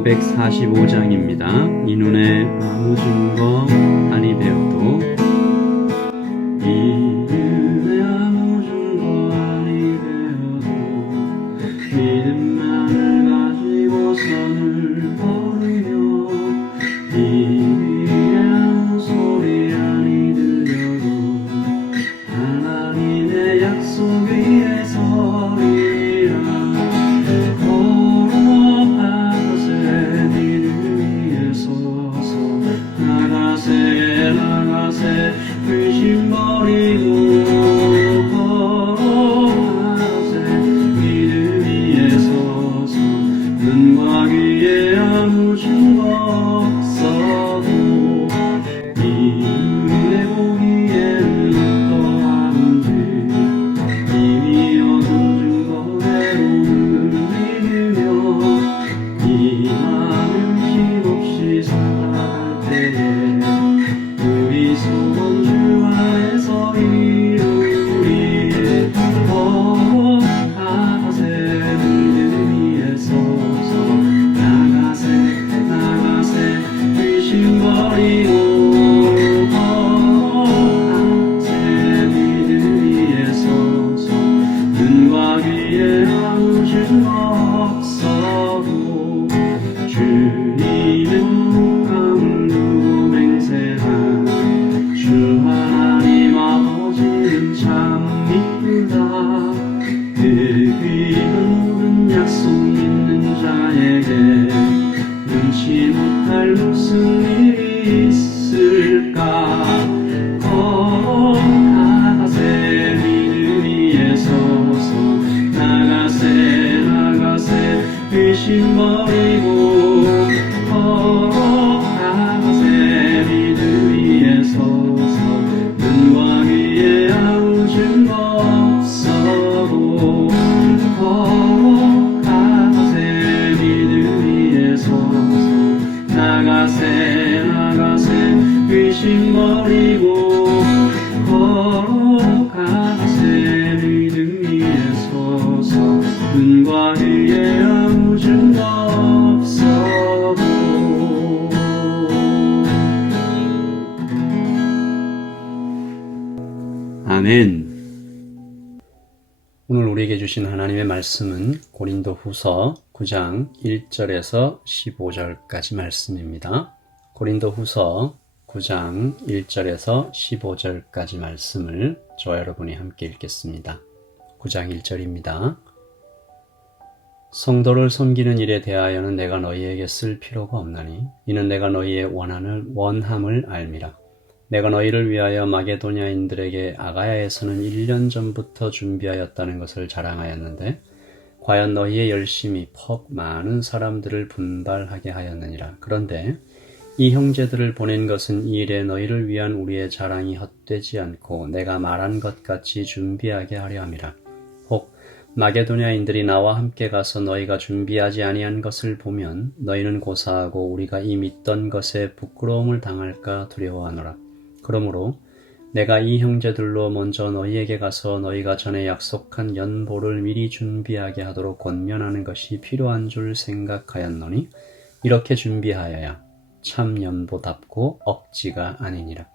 545장입니다. 이 눈에 아무 증거 아니 되어도 이 눈에 아무 증거 아니 되어도 믿음만을 가지고 선을 걸으며 이의 아무 소리 아니 들려도 하나님의 약속 위에 서리라. 나가세 의심 버리고 걸어가세 믿음 위에 서서 눈과 귀에 아무 증거 없어도 이 눈에 보기에는 어떠한지 이미 얻은 증거대로 믿으며 이 마음을 힘없이 살아갈 때에 우리 소원 주 안에서 이루리. 걸어가세 믿음 위에 서서 나가세 의심 버리고 걸어가세 믿음 위에 서서 눈과 귀에 아무 증거 없어도 주님은 강도 맹세한 주 하나님 아버지는 참 믿다. 그의 모든 약속 있는 자에게 눈치 못할 무슨 일이 있을까. 걸어가세 믿음 위에 서서 나가세 의심 버리고 걸어가세 믿음 위에 서서 눈과 귀에 아무 증거 없어도 걸어가세 믿음 위에 서서 나가세 의심 버리고 걸어가세 믿음 위에 서서 눈과 귀에 아무 증거 없어도. 아멘. 오늘 우리에게 주신 하나님의 말씀은 고린도후서 9장 1절에서 15절까지 말씀입니다. 고린도후서 9장 1절에서 15절까지 말씀을 저와 여러분이 함께 읽겠습니다. 9장 1절입니다. 성도를 섬기는 일에 대하여는 내가 너희에게 쓸 필요가 없나니 이는 내가 너희의 원함을 알미라. 내가 너희를 위하여 마게도냐인들에게 아가야에서는 1년 전부터 준비하였다는 것을 자랑하였는데 과연 너희의 열심이 퍽 많은 사람들을 분발하게 하였느니라. 그런데 이 형제들을 보낸 것은 이 일에 너희를 위한 우리의 자랑이 헛되지 않고 내가 말한 것 같이 준비하게 하려 함이라. 혹 마게도냐인들이 나와 함께 가서 너희가 준비하지 아니한 것을 보면 너희는 고사하고 우리가 이 믿던 것에 부끄러움을 당할까 두려워하노라. 그러므로 내가 이 형제들로 먼저 너희에게 가서 너희가 전에 약속한 연보를 미리 준비하게 하도록 권면하는 것이 필요한 줄 생각하였노니 이렇게 준비하여야 참 연보답고 억지가 아니니라.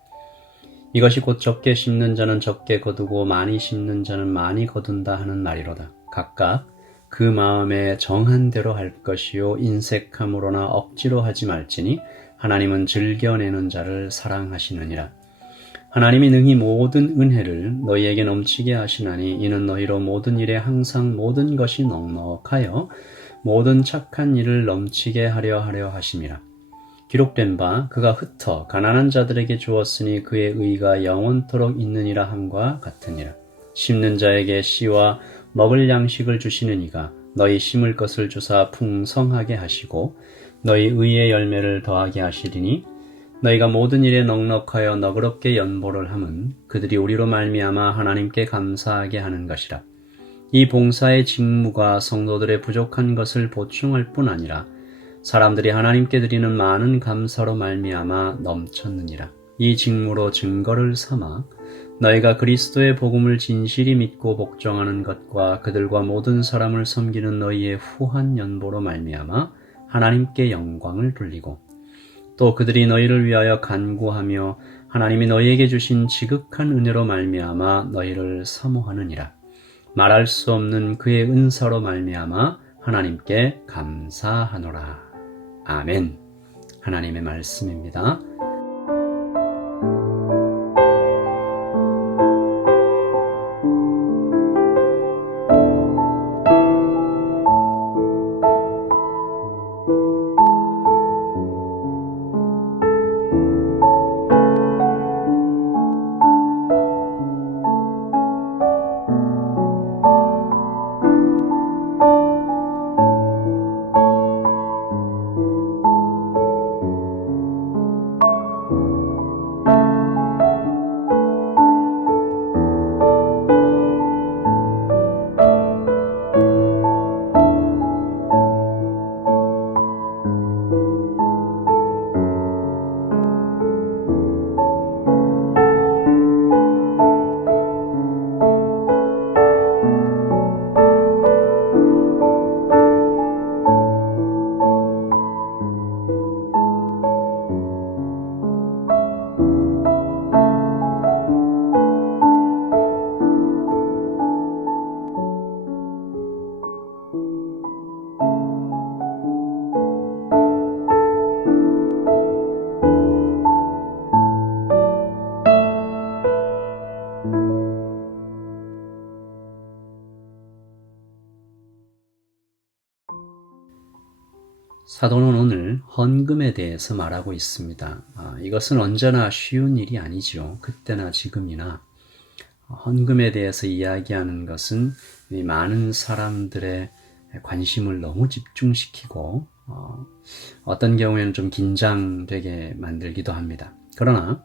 이것이 곧 적게 심는 자는 적게 거두고 많이 심는 자는 많이 거둔다 하는 말이로다. 각각 그 마음에 정한 대로 할 것이요 인색함으로나 억지로 하지 말지니 하나님은 즐겨내는 자를 사랑하시느니라. 하나님이 능히 모든 은혜를 너희에게 넘치게 하시나니 이는 너희로 모든 일에 항상 모든 것이 넉넉하여 모든 착한 일을 넘치게 하려 하심이라. 기록된 바 그가 흩어 가난한 자들에게 주었으니 그의 의가 영원토록 있느니라 함과 같으니라. 심는 자에게 씨와 먹을 양식을 주시는 이가 너희 심을 것을 주사 풍성하게 하시고 너희 의의 열매를 더하게 하시리니 너희가 모든 일에 넉넉하여 너그럽게 연보를 함은 그들이 우리로 말미암아 하나님께 감사하게 하는 것이라. 이 봉사의 직무가 성도들의 부족한 것을 보충할 뿐 아니라 사람들이 하나님께 드리는 많은 감사로 말미암아 넘쳤느니라. 이 직무로 증거를 삼아 너희가 그리스도의 복음을 진실히 믿고 복종하는 것과 그들과 모든 사람을 섬기는 너희의 후한 연보로 말미암아 하나님께 영광을 돌리고 또 그들이 너희를 위하여 간구하며 하나님이 너희에게 주신 지극한 은혜로 말미암아 너희를 사모하느니라. 말할 수 없는 그의 은사로 말미암아 하나님께 감사하노라. 아멘. 하나님의 말씀입니다. 사도는 오늘 헌금에 대해서 말하고 있습니다. 이것은 언제나 쉬운 일이 아니죠. 그때나 지금이나 헌금에 대해서 이야기하는 것은 많은 사람들의 관심을 너무 집중시키고 어떤 경우에는 좀 긴장되게 만들기도 합니다. 그러나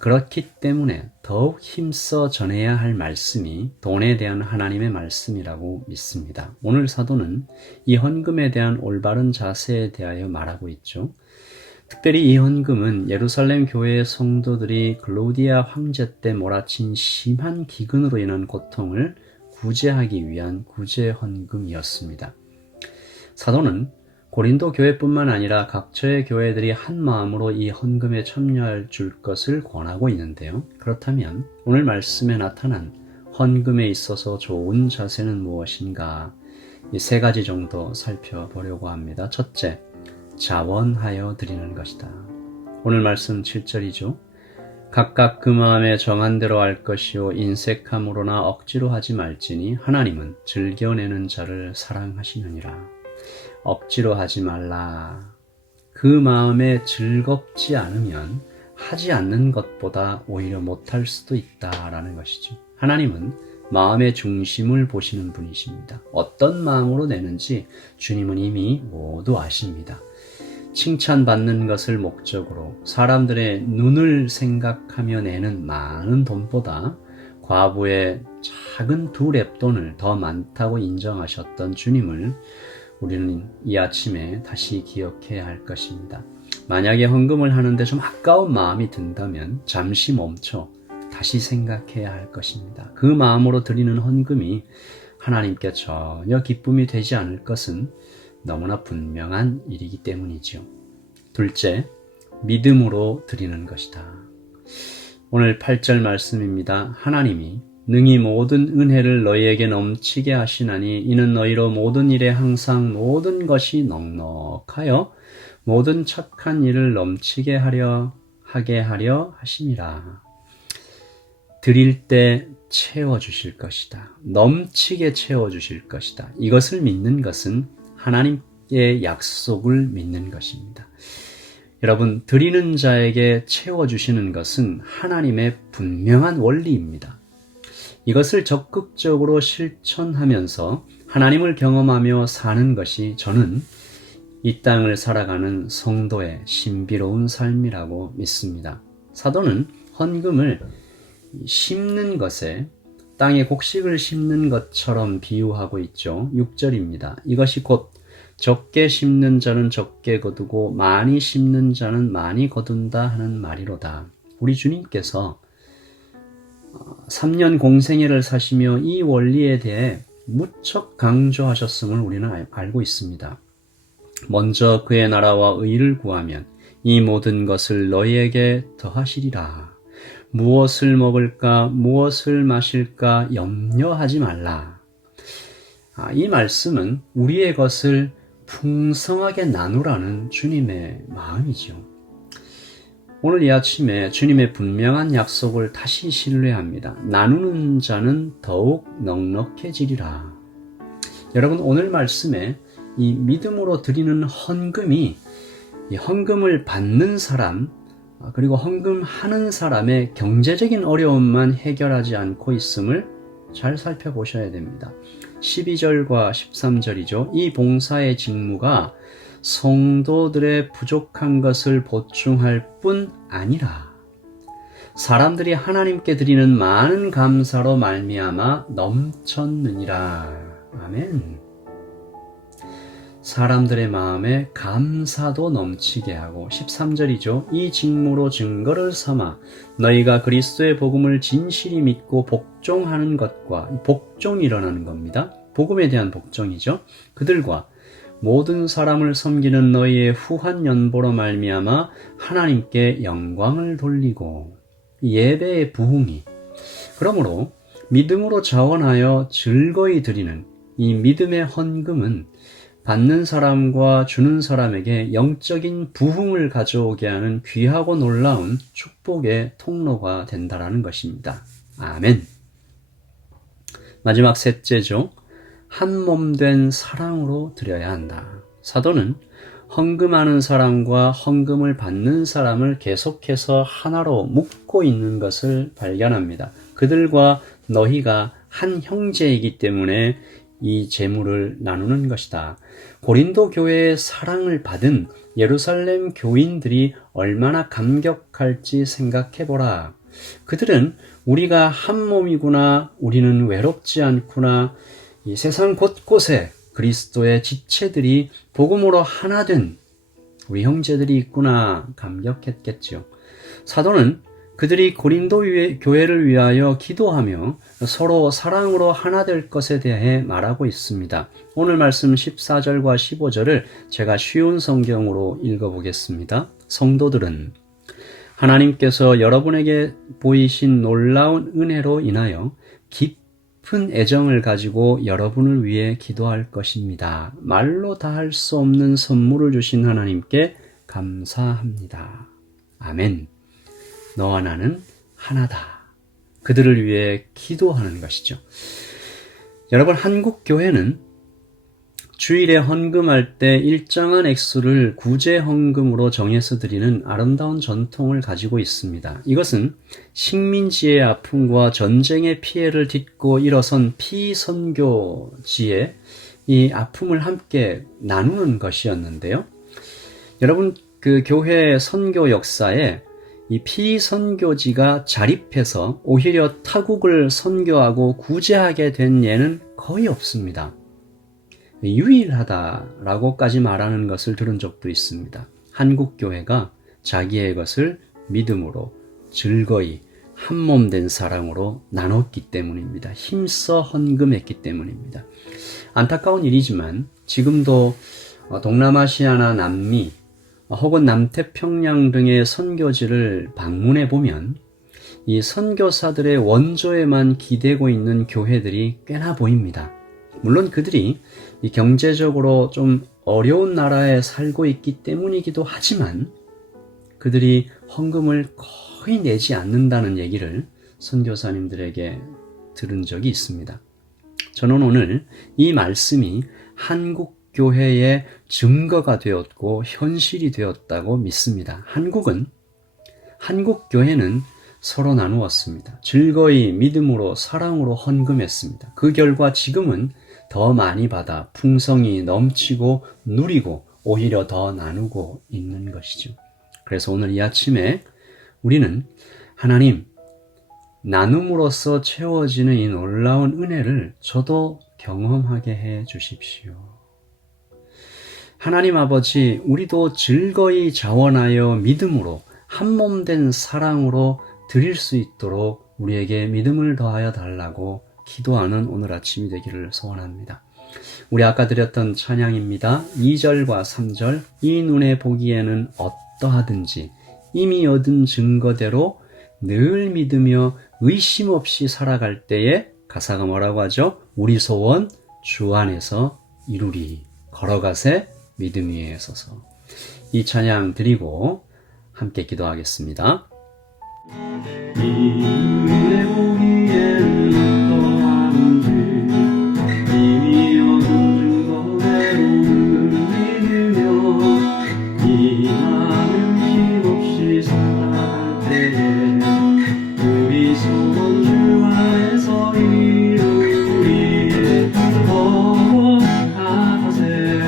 그렇기 때문에 더욱 힘써 전해야 할 말씀이 돈에 대한 하나님의 말씀이라고 믿습니다. 오늘 사도는 이 헌금에 대한 올바른 자세에 대하여 말하고 있죠. 특별히 이 헌금은 예루살렘 교회의 성도들이 글라우디아 황제 때 몰아친 심한 기근으로 인한 고통을 구제하기 위한 구제 헌금이었습니다. 사도는 고린도 교회뿐만 아니라 각처의 교회들이 한 마음으로 이 헌금에 참여할 줄 것을 권하고 있는데요. 그렇다면 오늘 말씀에 나타난 헌금에 있어서 좋은 자세는 무엇인가? 이 세 가지 정도 살펴보려고 합니다. 첫째, 자원하여 드리는 것이다. 오늘 말씀 7절이죠. 각각 그 마음에 정한 대로 할 것이요 인색함으로나 억지로 하지 말지니 하나님은 즐겨내는 자를 사랑하시느니라. 억지로 하지 말라. 그 마음에 즐겁지 않으면 하지 않는 것보다 오히려 못할 수도 있다라는 것이죠. 하나님은 마음의 중심을 보시는 분이십니다. 어떤 마음으로 내는지 주님은 이미 모두 아십니다. 칭찬받는 것을 목적으로 사람들의 눈을 생각하며 내는 많은 돈보다 과부의 작은 2렙돈을 더 많다고 인정하셨던 주님을 우리는 이 아침에 다시 기억해야 할 것입니다. 만약에 헌금을 하는데 좀 아까운 마음이 든다면 잠시 멈춰 다시 생각해야 할 것입니다. 그 마음으로 드리는 헌금이 하나님께 전혀 기쁨이 되지 않을 것은 너무나 분명한 일이기 때문이죠. 둘째, 믿음으로 드리는 것이다. 오늘 8절 말씀입니다. 하나님이 능히 모든 은혜를 너희에게 넘치게 하시나니 이는 너희로 모든 일에 항상 모든 것이 넉넉하여 모든 착한 일을 넘치게 하게 하려 하심이라. 드릴 때 채워주실 것이다. 넘치게 채워주실 것이다. 이것을 믿는 것은 하나님의 약속을 믿는 것입니다. 여러분, 드리는 자에게 채워주시는 것은 하나님의 분명한 원리입니다. 이것을 적극적으로 실천하면서 하나님을 경험하며 사는 것이 저는 이 땅을 살아가는 성도의 신비로운 삶이라고 믿습니다. 사도는 헌금을 심는 것에 땅에 곡식을 심는 것처럼 비유하고 있죠. 6절입니다. 이것이 곧 적게 심는 자는 적게 거두고 많이 심는 자는 많이 거둔다 하는 말이로다. 우리 주님께서 3년 공생애를 사시며 이 원리에 대해 무척 강조하셨음을 우리는 알고 있습니다. 먼저 그의 나라와 의를 구하면 이 모든 것을 너희에게 더하시리라. 무엇을 먹을까, 무엇을 마실까 염려하지 말라. 이 말씀은 우리의 것을 풍성하게 나누라는 주님의 마음이죠. 오늘 이 아침에 주님의 분명한 약속을 다시 신뢰합니다. 나누는 자는 더욱 넉넉해지리라. 여러분, 오늘 말씀에 이 믿음으로 드리는 헌금이 이 헌금을 받는 사람 그리고 헌금하는 사람의 경제적인 어려움만 해결하지 않고 있음을 잘 살펴보셔야 됩니다. 12절과 13절이죠. 이 봉사의 직무가 성도들의 부족한 것을 보충할 뿐 아니라 사람들이 하나님께 드리는 많은 감사로 말미암아 넘쳤느니라. 아멘. 사람들의 마음에 감사도 넘치게 하고 13절이죠. 이 직무로 증거를 삼아 너희가 그리스도의 복음을 진실히 믿고 복종하는 것과 복종이 일어나는 겁니다. 복음에 대한 복종이죠. 그들과 모든 사람을 섬기는 너희의 후한 연보로 말미암아 하나님께 영광을 돌리고 예배의 부흥이 그러므로 믿음으로 자원하여 즐거이 드리는 이 믿음의 헌금은 받는 사람과 주는 사람에게 영적인 부흥을 가져오게 하는 귀하고 놀라운 축복의 통로가 된다라는 것입니다. 아멘. 마지막 셋째죠. 한 몸 된 사랑으로 드려야 한다. 사도는 헌금하는 사람과 헌금을 받는 사람을 계속해서 하나로 묶고 있는 것을 발견합니다. 그들과 너희가 한 형제이기 때문에 이 재물을 나누는 것이다. 고린도 교회의 사랑을 받은 예루살렘 교인들이 얼마나 감격할지 생각해보라. 그들은 우리가 한 몸이구나, 우리는 외롭지 않구나, 이 세상 곳곳에 그리스도의 지체들이 복음으로 하나 된 우리 형제들이 있구나 감격했겠죠. 사도는 그들이 고린도 교회를 위하여 기도하며 서로 사랑으로 하나 될 것에 대해 말하고 있습니다. 오늘 말씀 14절과 15절을 제가 쉬운 성경으로 읽어보겠습니다. 성도들은 하나님께서 여러분에게 보이신 놀라운 은혜로 인하여 깊은 애정을 가지고 여러분을 위해 기도할 것입니다. 말로 다 할 수 없는 선물을 주신 하나님께 감사합니다. 아멘. 너와 나는 하나다. 그들을 위해 기도하는 것이죠. 여러분, 한국 교회는 주일에 헌금할 때 일정한 액수를 구제 헌금으로 정해서 드리는 아름다운 전통을 가지고 있습니다. 이것은 식민지의 아픔과 전쟁의 피해를 딛고 일어선 피선교지의 이 아픔을 함께 나누는 것이었는데요. 여러분, 그 교회 선교 역사에 이 피선교지가 자립해서 오히려 타국을 선교하고 구제하게 된 예는 거의 없습니다. 유일하다라고까지 말하는 것을 들은 적도 있습니다. 한국 교회가 자기의 것을 믿음으로 즐거이 한 몸 된 사랑으로 나눴기 때문입니다. 힘써 헌금했기 때문입니다. 안타까운 일이지만 지금도 동남아시아나 남미 혹은 남태평양 등의 선교지를 방문해 보면 이 선교사들의 원조에만 기대고 있는 교회들이 꽤나 보입니다. 물론 그들이 이 경제적으로 좀 어려운 나라에 살고 있기 때문이기도 하지만 그들이 헌금을 거의 내지 않는다는 얘기를 선교사님들에게 들은 적이 있습니다. 저는 오늘 이 말씀이 한국 교회의 증거가 되었고 현실이 되었다고 믿습니다. 한국 교회는 서로 나누었습니다. 즐거이 믿음으로 사랑으로 헌금했습니다. 그 결과 지금은 더 많이 받아 풍성이 넘치고 누리고 오히려 더 나누고 있는 것이죠. 그래서 오늘 이 아침에 우리는 하나님, 나눔으로써 채워지는 이 놀라운 은혜를 저도 경험하게 해 주십시오. 하나님 아버지, 우리도 즐거이 자원하여 믿음으로 한 몸 된 사랑으로 드릴 수 있도록 우리에게 믿음을 더하여 달라고 기도하는 오늘 아침이 되기를 소원합니다. 우리 아까 드렸던 찬양입니다. 2절과 3절, 이 눈에 보기에는 어떠하든지 이미 얻은 증거대로 늘 믿으며 의심 없이 살아갈 때에 가사가 뭐라고 하죠? 우리 소원 주 안에서 이루리. 걸어가세 믿음 위에 서서. 이 찬양 드리고 함께 기도하겠습니다. 이 눈에 보기에는 어떠한지 이미 얻은 증거대로 믿으며 이 마음 힘없이 살아갈 때에 우리 소원 주 안에서 이루리. 걸어가세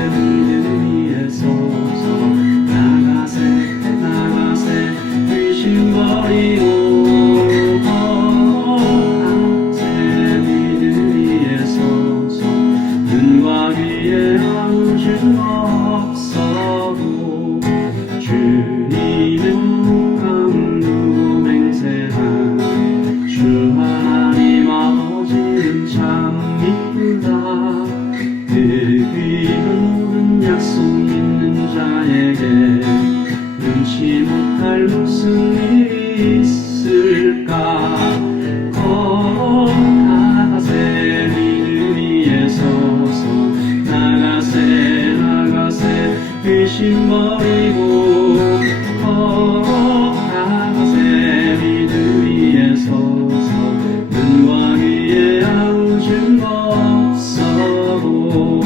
믿음 위에 서서 나가세 의심 버리고 눈치 못할 무슨 일이 있을까. 걸어가세 믿음 위에 서서 나가세 의심 버리고 걸어가세 믿음 위에 서서 눈과 귀에 아무 증거 없어도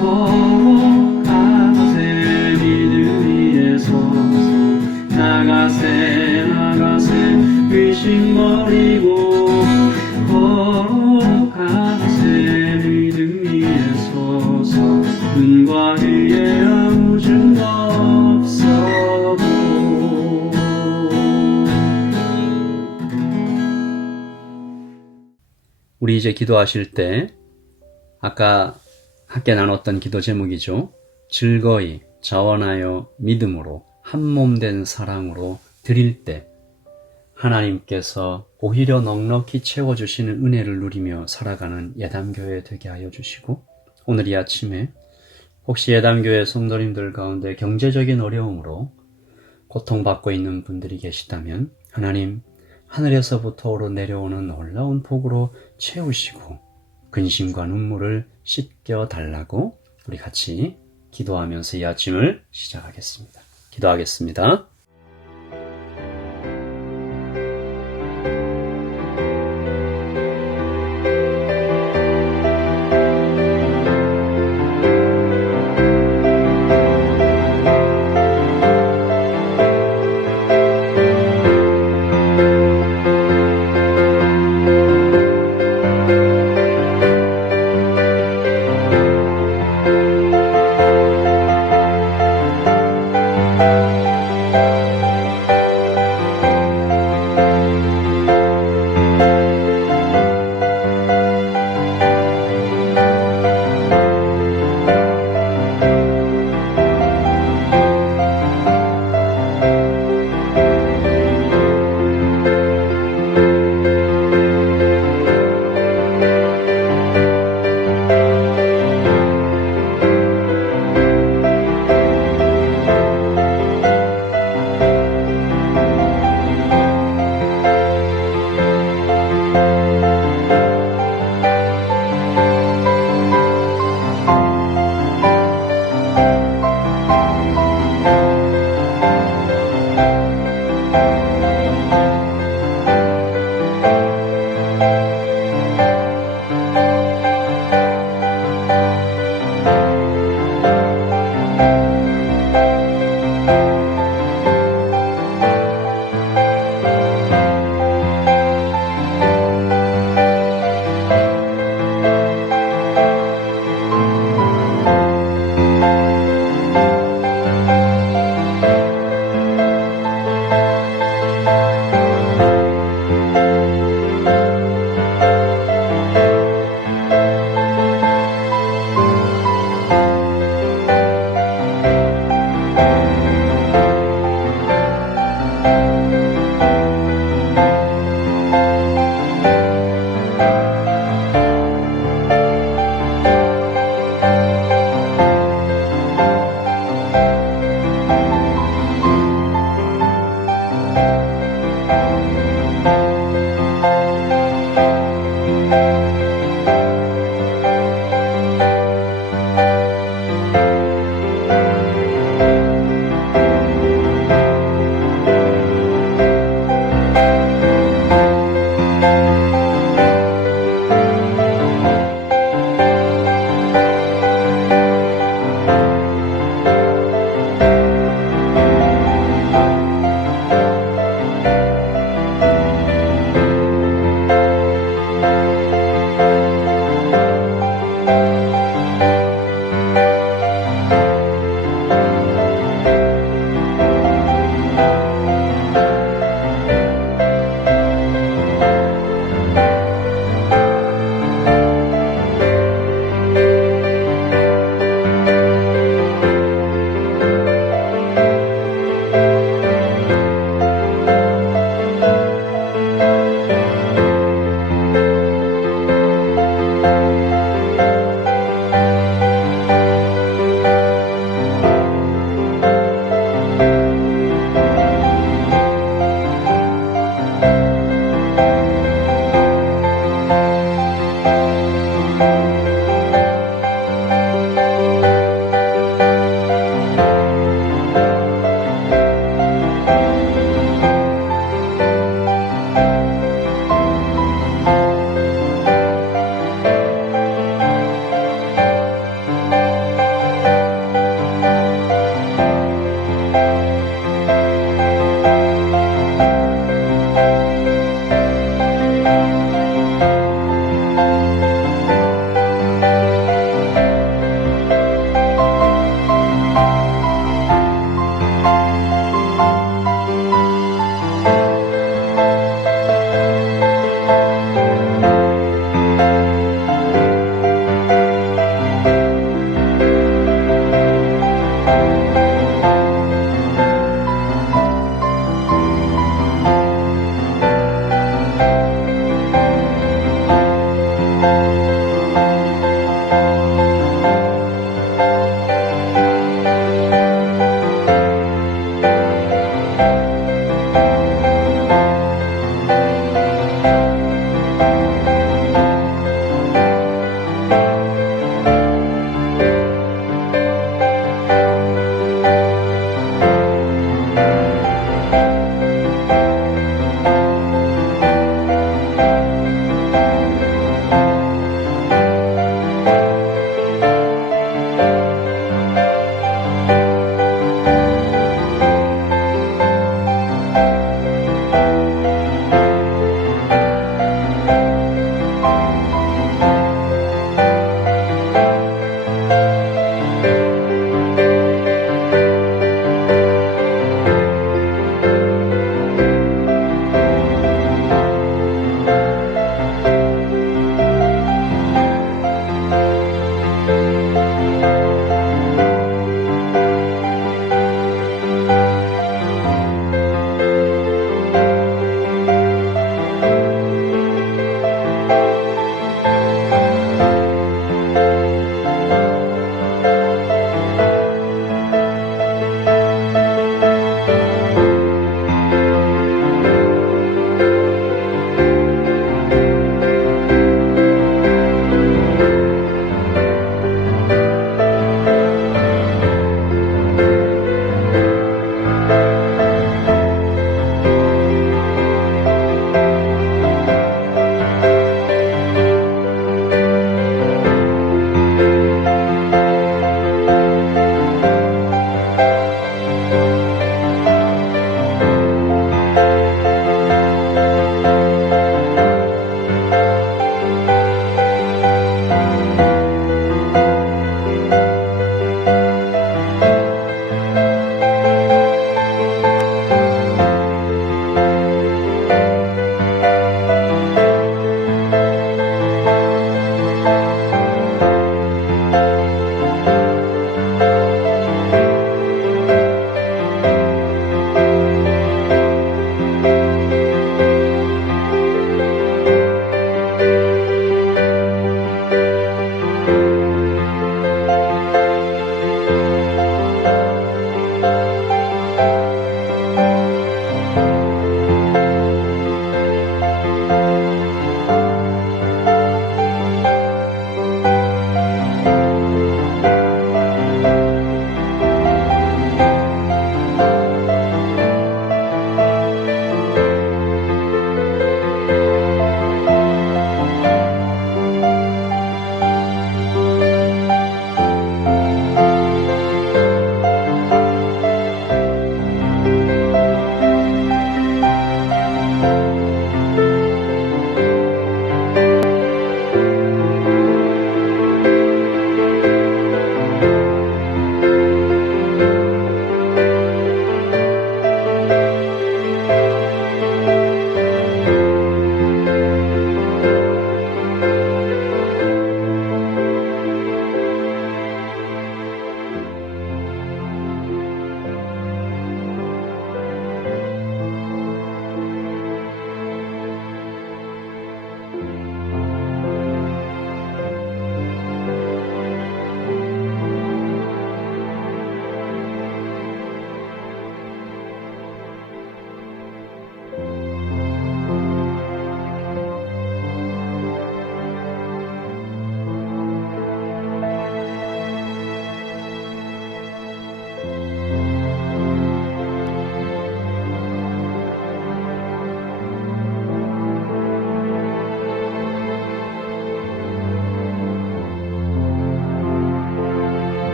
걸어가세 믿음 위에 서서 나가세 의심 버리고 걸어가세 믿음 위에 서서 눈과 귀에 아무 증거 없어도. 우리 이제 기도하실 때 아까 함께 나눴던 기도 제목이죠. 즐거이 자원하여 믿음으로 한몸된 사랑으로 드릴 때 하나님께서 오히려 넉넉히 채워주시는 은혜를 누리며 살아가는 예담교회 되게 하여 주시고, 오늘 이 아침에 혹시 예담교회 성도님들 가운데 경제적인 어려움으로 고통받고 있는 분들이 계시다면 하나님 하늘에서부터 오르 내려오는 놀라운 복으로 채우시고 근심과 눈물을 씻겨 달라고 우리 같이 기도하면서 이 아침을 시작하겠습니다. 기도하겠습니다.